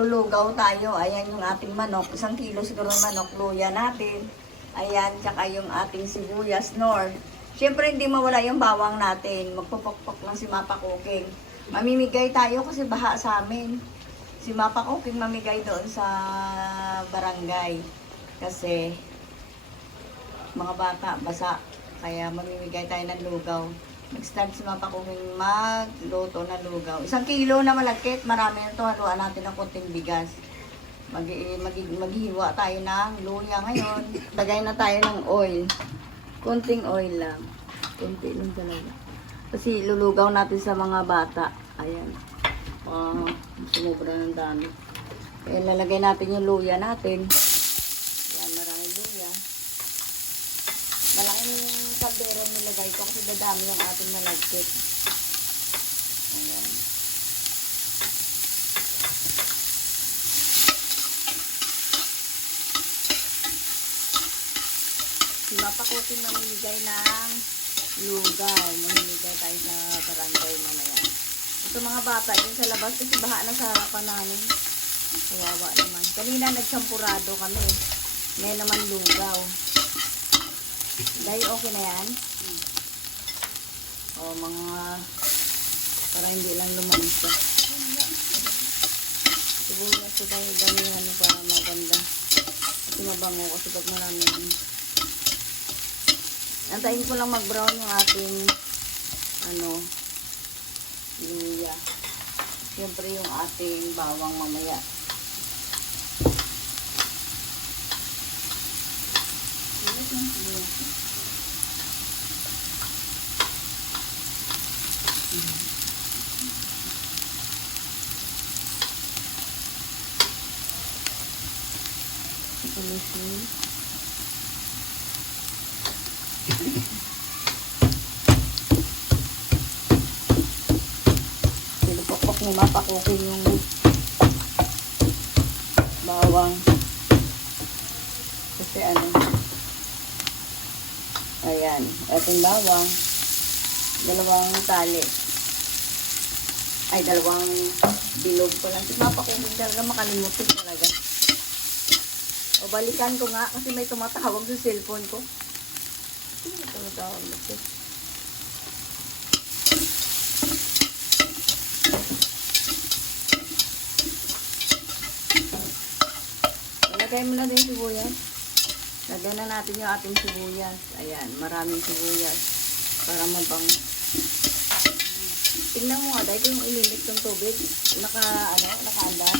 maglulugaw tayo. Ayan yung ating manok. Isang kilo siguro ng manok. Luya natin. Ayan, tsaka yung ating sibuyas, nor. Siyempre, hindi mawala yung bawang natin. Magpupukpok lang si Mapa Cooking. Mamimigay tayo kasi baha sa amin. Si Mapa Cooking mamigay doon sa barangay. Kasi mga bata, basa. Kaya mamimigay tayo ng lugaw. Nag-start si Mapa Cooking magluto ng lugaw. Isang kilo na malagkit, marami na ito. Haluan natin ng konting bigas. Mag, mag, maghiwa tayo ng luya ngayon. Lagay na tayo ng oil. Konting oil lang. Konti lang talaga. Kasi lulugaw natin sa mga bata. Ayan. Ah, sumubra ng dami. Kaya lalagay natin yung luya natin. Yan, maraming luya. Malaking kaldero nilagay ko kasi dadami yung malagkit. Ayan. Mapakutin mamimigay ng lugaw. Mamimigay tayo sa barangay mamaya. Ito mga bata din sa labas kasi baha na sa harapan namin. Kawawa naman. Kanina nagsampurado kami. Ngayon naman lugaw. Dahil okay na yan? O mga para hindi lang lumansa. Sibuyas ko tayo damihan para maganda. Kasi mabango kasi pag marami. Antayin ko lang mag-brown yung ating ano luya. Siyempre yung ating bawang mamaya. Ito Pinupokpok ni Mapa Cooking yung bawang. Kasi ano, ayan, ating bawang, dalawang tali. Ay, dalawang bilog pa lang. Si Mapa Cooking talaga makalimutin talaga. O balikan ko nga kasi may tumatawag sa cellphone ko. Sino may tumatawag siya? Lagay mo na din sibuyas. Lagyan na natin yung ating sibuyas. Ayan, maraming sibuyas. Para mabang. Tingnan mo nga, dahil ko yung ilimit ng tubig. Naka, ano, nakaandar.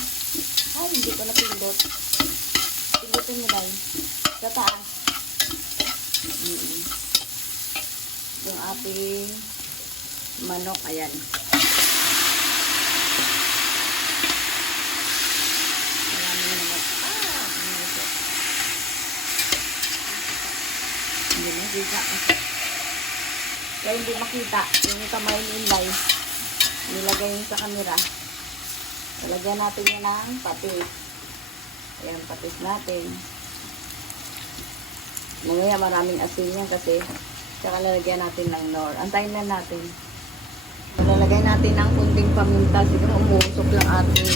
Ay, hindi ko napindot. Mo dahil. Sa taas. Yung ating manok, ayan. Ah! Hindi na, ka. Kaya hindi makita yung kamay ni Inday. Nilagay yun sa camera. Talagyan natin yun ng patis. Ayan, patis natin. Mamaya maraming asin yan kasi tsaka lalagyan natin ng nor. Antayin na natin. Lalagay natin ng kunting paminta. Siguro umusok lang ating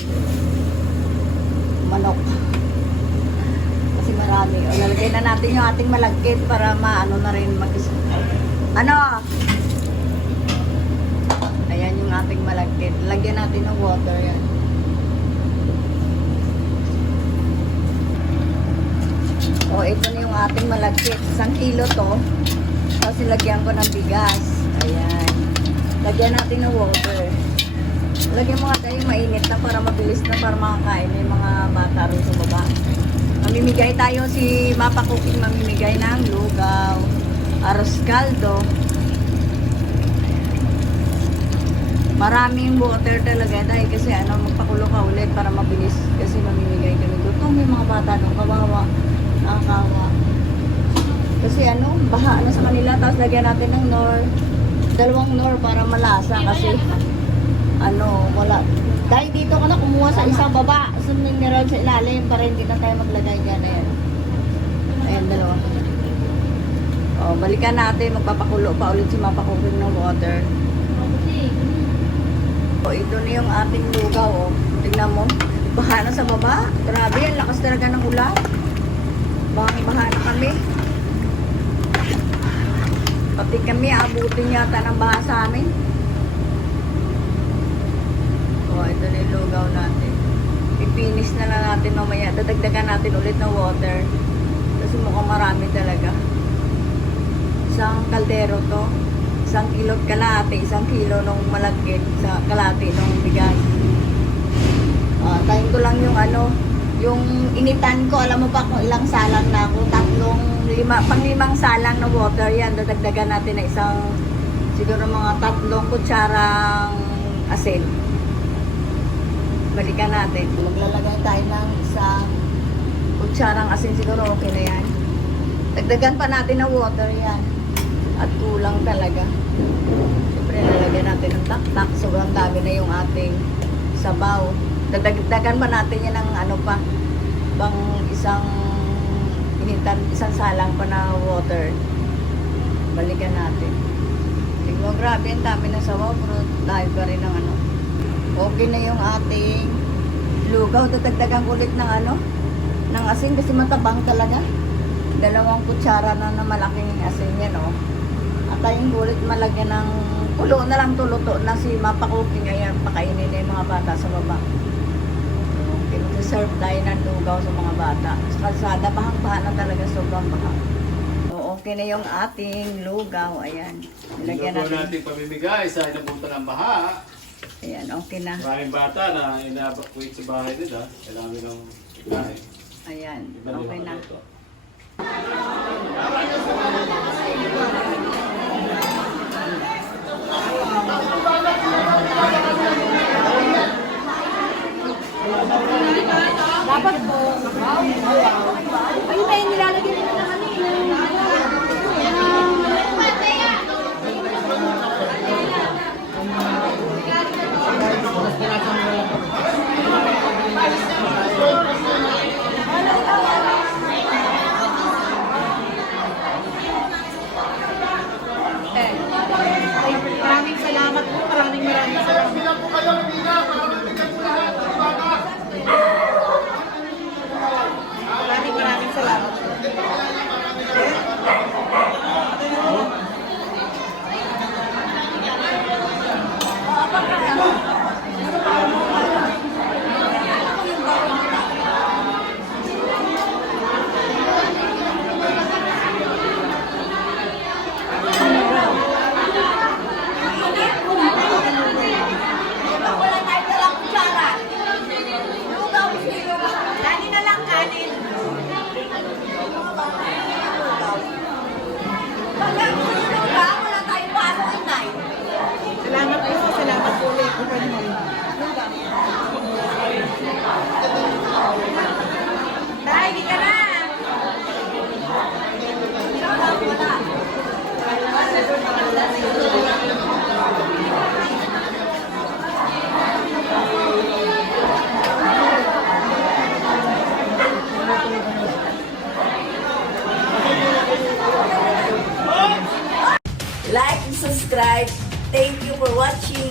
manok. Kasi marami. O, lalagay na natin yung ating malagkit para maano na rin mag Ano? Ayan yung ating malagkit. Lagyan natin ng water yan. O, ito na yung ating malagkit. Isang kilo to. Tapos ilagyan ko ng bigas. Ayan. Lagyan natin ng water. Lagyan mo nga tayo mainit na para mabilis na para makakain yung mga bata rin sa baba. Mamimigay tayo si Mapa Cooking mamimigay ng lugaw, aros caldo. Maraming water talaga dahil kasi ano magpakulo ka ulit para mabilis kasi mamimigay kami. Ito may mga bata doon kawawa. Nakakawa. Kasi ano, baha na sa kanila tapos lagyan natin ng nor. Dalawang nor para malasa kasi ano, wala. Dahil dito ko na kumuha sa isang baba, sa mineral sa ilalim para hindi na tayo maglagay dyan. Ayan. Ayan, dalawa. O, balikan natin. Magpapakulo pa ulit si mapakuling ng water. O, ito na yung ating lugaw. O. Tingnan mo. Baha na sa baba. Grabe, ang lakas talaga ng ulan. Bahang baha na kami. Pati kami, abutin yata ng baha sa amin. Oh, ito na lugaw natin. Pipinis na lang natin mamaya. Dadagdagan natin ulit ng water. Kasi mukhang marami talaga. Isang kaldero to. Isang kilo kalate. Isang kilo nung malagkit. Sa kalate nung bigas. Ah, tayo ko lang yung ano, yung initan ko, alam mo ba kung ilang salang na ako? Tatlong, lima, pang limang salang na water yan. Dadagdagan natin na isang, siguro mga tatlong kutsarang asin. Balikan natin. Maglalagay tayo ng isang kutsarang asin siguro okay na yan. Dagdagan pa natin ng water yan. At kulang talaga. Siyempre, lalagyan natin ng taktak. Sobrang dami na yung ating sabaw. Dadagdagan pa natin yan ng ano pa. Bang isang initan, isang salang pa na water. Balikan natin. Tingnan, grabe, ang dami ng sabaw. Pero dahil pa rin ng ano. Okay na yung ating lugaw. Dadagdagan ulit ng ano, ng asin kasi matabang talaga. Dalawang kutsara na na malaking asin yan, oh. At tayong ulit malagyan ng kulo na lang tuluto na si mapakuking ayan, pakainin na yung mga bata sa baba. Okay, mag-serve tayo ng lugaw sa mga bata. Sa kalsada, bahang-baha na talaga, sobrang baha. So, okay na yung ating lugaw, ayan. Nilagyan natin. natin pamimigay sa inabutan ng baha. Ayan, okay na. Maraming bata na ina-evacuate sa bahay nila. Kailangan nilang ikain. Ayan, okay na. ito. Subscribe. Thank you for watching.